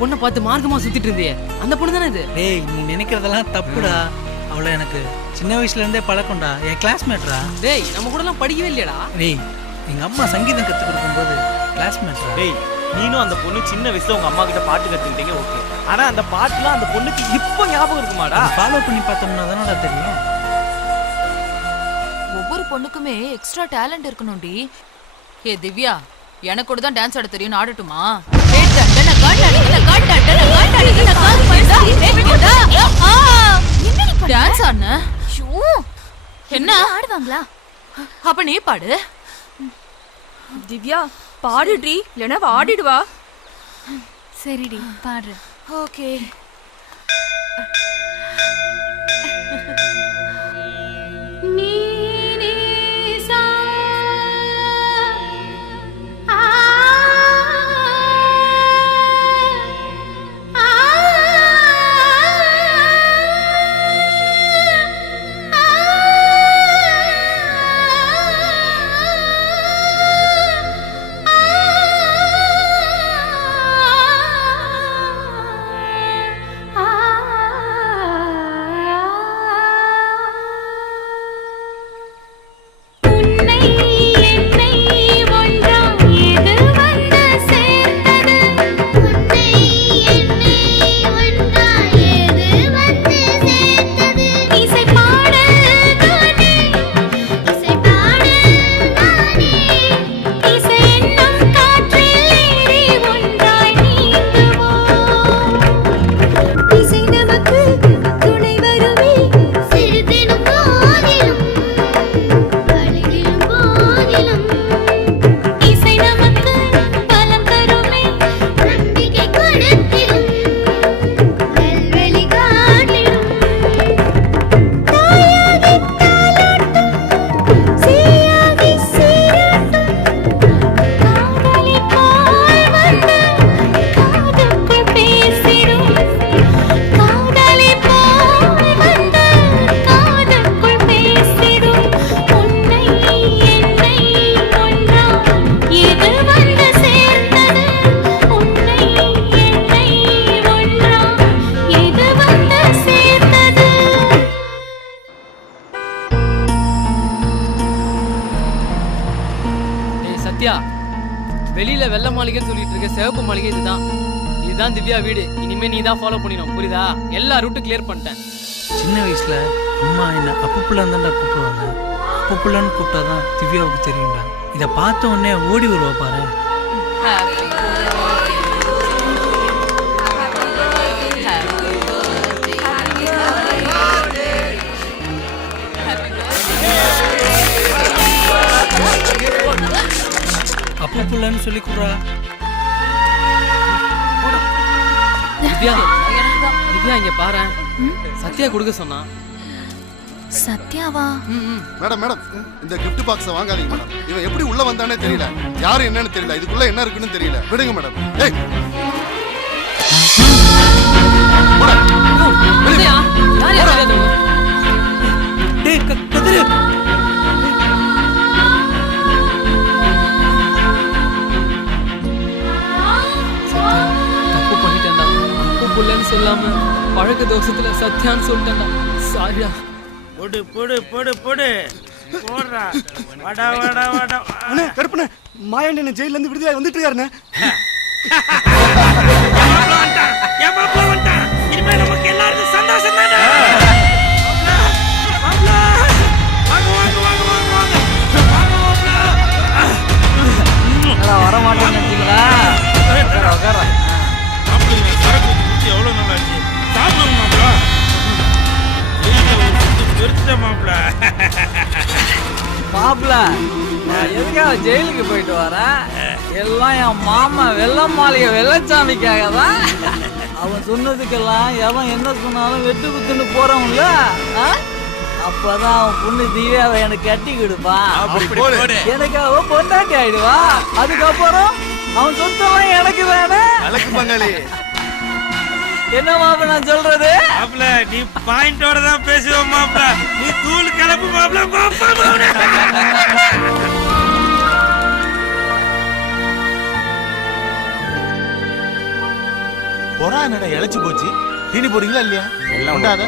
பொண்ணை பார்த்து மார்க்கமா சுத்திட்டு இருந்தியே. அந்த பொண்ணு தானே இது? டேய் நீ நினைக்கிறதெல்லாம் தப்புடா. அவளை எனக்கு சின்ன வயசுல இருந்தே பழக்கம்டா. என் கிளாஸ்மேட்ரா டேய் நம்ம கூட எல்லாம் படிக்கவே இல்லையடா. டேய் எங்க அம்மா சங்கீதம் கத்து கொடுக்கும்போது கிளாஸ்மேட்ரா டேய் நீனும் அந்த பொண்ணு சின்ன வயசுல உங்க அம்மா கிட்ட பாட்டு கத்துக்கிட்டீங்க ஓகே. ஆனா அந்த பாட்டுலாம் அந்த பொண்ணுக்கு இப்போ ஞாபகம் இருக்குமாடா? ஃபாலோ பண்ணி பார்த்தோம்னா தானடா தெரியும். ஒவ்வொரு பொண்ணுக்குமே எக்ஸ்ட்ரா டேலண்ட் இருக்கணும்டி. ஏ திவ்யா எனக்கு கூட தான் டான்ஸ் ஆட தெரியும் ஆடட்டுமா? என்ன? ஆடுவாங்களா? அப்ப நீ பாடு. திவ்யா பாடுடி இல்லைன்னா ஆடிடுவா. சரிடி பாடுறேன் ஓகே. சத்யா வெளியில வெள்ளை மாளிகைன்னு சொல்லிட்டு இருக்க சிவப்பு மாளிகை இதுதான். இதுதான் திவ்யா வீடு. இனிமே நீ தான் ஃபாலோ பண்ணிடும் புரியுதா? எல்லா ரூட்டும் கிளியர் பண்ணிட்டேன். சின்ன வயசுல அம்மா என்ன அப்பு புள்ளன்னு தான்டா கூப்பிடுவாங்க. அப்பு புள்ளன்னு கூப்பிட்டாதான் திவ்யாவுக்கு தெரியும்டா. இதை பார்த்த உடனே ஓடி வருவா பாரு. புள்ளன்னு சொல்லி கூப்பிடுறா. திவ்யா திவ்யா இங்க பாரு. சத்யா கொடுக்க சொன்னா. சத்யாவா. மேடம் மேடம் இந்த gift பாக்ஸை வாங்காதீங்க மேடம். இவன் எப்படி உள்ள வந்தானே தெரியல. யாரு என்னன்னு தெரியல. இதுக்குள்ள என்ன இருக்குன்னு தெரியல. விடுங்க மேடம். ஏய்? டேய் க- கதிரு. சொல்லாம பழக்க தோஷத்துல சத்யான்னு சொல்லிட்டேன்டா. சாரியா போடு போடு போடு போடு. போடுறா. வாடா வாடா வாடா. அண்ணே கருப்பண்ணே மாயாண்டி ஜெயில இருந்து விடுதலை வந்துட்டு இருக்காருண்ணே. வந்துட்டான்? வந்துட்டான்? மாப்பிள நான் எதுக்காக ஜெயிலுக்கு போயிட்டு வரேன்? எல்லாம் என் மாமா வெள்ள மாளிகை வெள்ளச்சாமிக்காக தான் அவன் சொன்னதுக்கெல்லாம் எவன் என்ன சொன்னாலும் வெட்டு குத்துன்னு போறவன்ல? அப்பதான் அவன் பொண்ணு திவ்யாவை எனக்கு கட்டி கொடுப்பான் அப்படி போடு. எனக்கு அவ பொண்டாட்டி ஆயிடுவா. அதுக்கப்புறம் அவன் சொத்தவன் எனக்கு தானே? என்ன மாப்பிள நான் சொல்றது? மாப்பிள நீ பாயிண்டோட தான் பேசுவ மாப்பிள. நீ தூள் கிளப்பு மாப்பிள மாப்பிள பொறா என்னடா இழைச்சு போச்சு? தீனி போறீங்களா இல்லையா? எல்லாம் உண்டாத?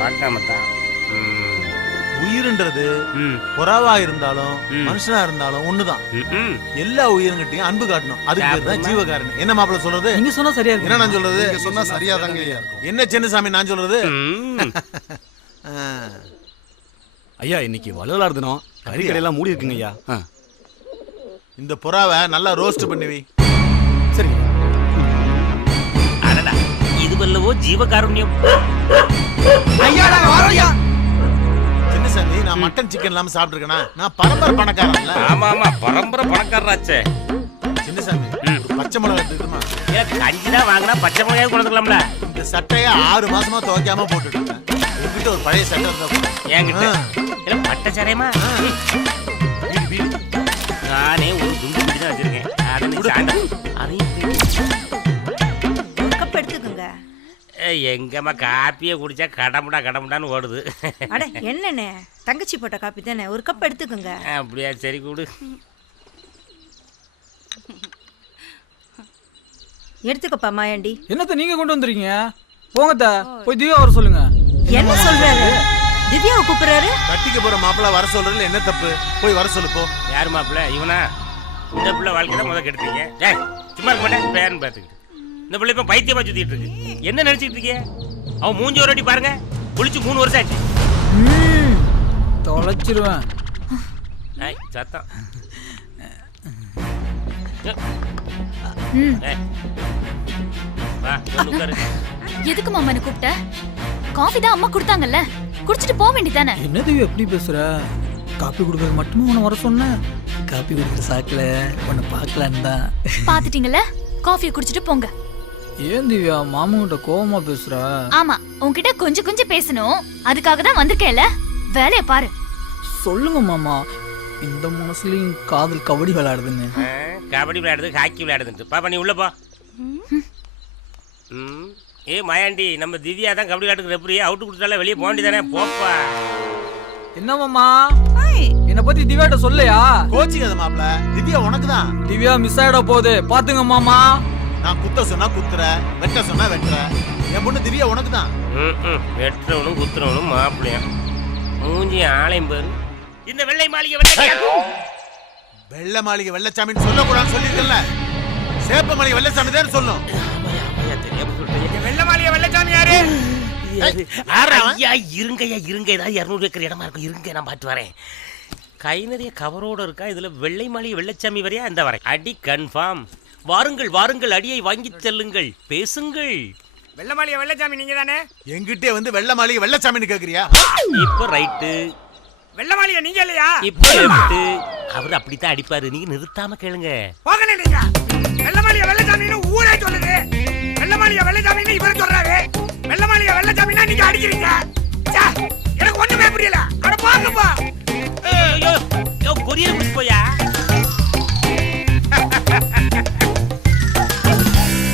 உயிர்ன்றது ம். புறாவா இருந்தாலும். மனுஷனா இருந்தாலும் ஒண்ணுதான். ம் எல்லா உயிரினங்கிட்டையும் அன்பு காட்டணும். அதுக்கு பேர் தான்? ஜீவகாரணம் என்ன மாப்பிள்ள சொல்றது? நீங்க சொன்னா சரியா இருக்கு என்ன நான் சொல்றது? நீங்க சொன்னா சரியாதாங்க ஐயா இருக்கும். என்ன சின்னசாமி நான் சொல்றது? ம். ஆ. ஐயா இன்னைக்கு வள்ளலார் தினம். கறி கடையெல்லாம் மூடி இருக்குங்க ஐயா. இந்த புறாவை நல்லா ரோஸ்ட் பண்ணி வை. சரிங்க அடடா இது வல்லவோ ஜீவகாருண்யம்? மட்டன் சிக்கன் இல்லாம சாப்பிட்டுருக்கேனா? நான் பரம்பரை பணக்காரன்ல. ஆமா ஆமா பரம்பரை பணக்காரராச்சே. சின்னசாமி ஒரு பச்சை மிளகா எடுத்துக்கிட்டுமா கஞ்சி தான் வாங்கினா பச்சை மிளகாய் கொண்டுக்கலாம்ல இந்த சட்டையை ஆறு மாசமா துவைக்காம போட்டுட்டு இருக்கேன். உங்ககிட்ட ஒரு பழைய சட்டை இருந்தா கொடு. என்கிட்ட? ஆ. இல்ல பட்டை சரையமா வீடு வீடு. நானே ஒரு துண்டு பிடி தான் வச்சிருக்கேன் அதை நீ அதையும் எங்கம்மா காப்பியை குடிச்சா கடமுடா கடமுடான்னு ஓடுது. அட என்னண்ணே? தங்கச்சி போட்ட காப்பி தானே? ஒரு கப் எடுத்துக்கோங்க. அப்படியா சரி கூடு. எடுத்துக்கப்பா மாயாண்டி. என்னத்த நீங்க கொண்டு வந்துருக்கீங்க? போங்கத்த போய் திவ்யா வர சொல்லுங்க. என்ன சொல்றாரு? திவ்யாவை கூப்பிடுறாரு? கட்டிக்க போற மாப்பிள்ள வர சொல்றதுல என்ன தப்பு? போய் வர சொல்லு போ. யாரு மாப்பிள்ள இவனா? இந்த பிள்ளை வாழ்க்கை தான் முத கெடுத்தீங்க சும்மா இருக்க மாட்டேன். பேரன் பார்த்துக்கிட்டு. இந்த பிள்ளை இப்போ பைத்தியமா சுத்திட்டு இருக்கு. என்ன நினைச்சிட்டு இருக்கீங்க? அவன் மூஞ்சி ஒரு வாட்டி பாருங்க. குளிச்சு மூணு வருஷம் ஆச்சு. தொலைச்சிருவேன். சத்தம். எதுக்கு மாமா என்ன கூப்பிட்ட? காஃபி தான் அம்மா கொடுத்தாங்கல்ல. குடிச்சிட்டு போக வேண்டியதானே என்ன திவ்யா எப்படி பேசுற? காப்பி கொடுக்கறது மட்டுமே உன்னை வர சொன்னேன் காப்பி குடிக்கிற சாக்கில் உன்னை பார்க்கலான்னு தான். பாத்துட்டீங்கல்ல காஃபி குடிச்சிட்டு போங்க. ஏன் திவ்யா மாமன்கிட்ட கோவமா பேசுற? ஆமா உன்கிட்ட கொஞ்சம் கொஞ்சம் பேசணும். அதுக்காக தான் வந்திருக்கேன்ல. வேலைய பாரு. சொல்லுங்க மாமா. இந்த மனசுலயும் காதல் கபடி விளையாடுதுன்னு. கபடி விளையாடுது ஹாக்கி விளையாடுதுன்ட்டு. பாப்பா நீ உள்ள போ. ம். ஏ மாயாண்டி நம்ம திவ்யா தான் கபடி விளையாட்டுக்கு ரெஃபரி அவுட் கொடுத்தாலே வெளியே போக வேண்டியதானே? போப்பா. என்ன மாமா? என்ன பத்தி திவ்யாட்ட சொல்லையா? கோச்சிக்காத மாப்பிள்ள திவ்யா உனக்கு தான் திவ்யா மிஸ் ஆயிட போகுது. பாத்துங்க மாமா. நான் குத்த சொன்னா குத்துற வெட்ட சொன்னா வெட்டுற என் பொண்ணு திவ்யா உனக்கு தான் வெட்டுறவனும் குத்துறவனும் மாப்பிள்ளையும் மூஞ்சி ஆலயம் பேரு. இந்த வெள்ளை மாளிகை வெள்ளை வெள்ளை மாளிகை வெள்ளச்சாமின்னு சொல்லக்கூடாதுன்னு சொல்லியிருக்கல சேப்ப மாளிகை வெள்ளச்சாமி தான் சொல்லும். வெள்ளை மாளிகை வெள்ளச்சாமி யாரு? ஐயா இருங்கய்யா இருங்க. ஏதாவது இரநூறு ஏக்கர் இடமா இருக்கும். இருங்க நான் பார்த்து வரேன். கை நிறைய கவரோட இருக்கா? இதுல வெள்ளை மாளிகை வெள்ளச்சாமி வரையா? இந்த வரேன் அடி கன்ஃபார்ம் வாருங்கள் வாருங்கள் அடியை வாங்கி செல்லுங்கள். பேசுங்கள். வெள்ள மாளிகை வெள்ளச்சாமி நீங்க தானே எங்கிட்டே வந்து வெள்ள மாளிகை வெள்ளச்சாமின்னு கேக்குறியா? இப்ப ரைட்டு. வெள்ள மாளிகை நீங்க இல்லையா? இப்ப லெஃப்ட் அவர் அப்படித்தான் அடிப்பாரு. நீங்க நிறுத்தாம கேளுங்க. போகல நீங்க. வெள்ள மாளிகை வெள்ளச்சாமின்னு ஊரே சொல்லுது. வெள்ள மாளிகை வெள்ளச்சாமின்னு இவர் சொல்றாரு. வெள்ள மாளிகை வெள்ளச்சாமின்னா நீங்க அடிக்கிறீங்க. எனக்கு ஒண்ணுமே புரியல. அட பாருங்கப்பா. ஐயோ ஐயோ கொரியர்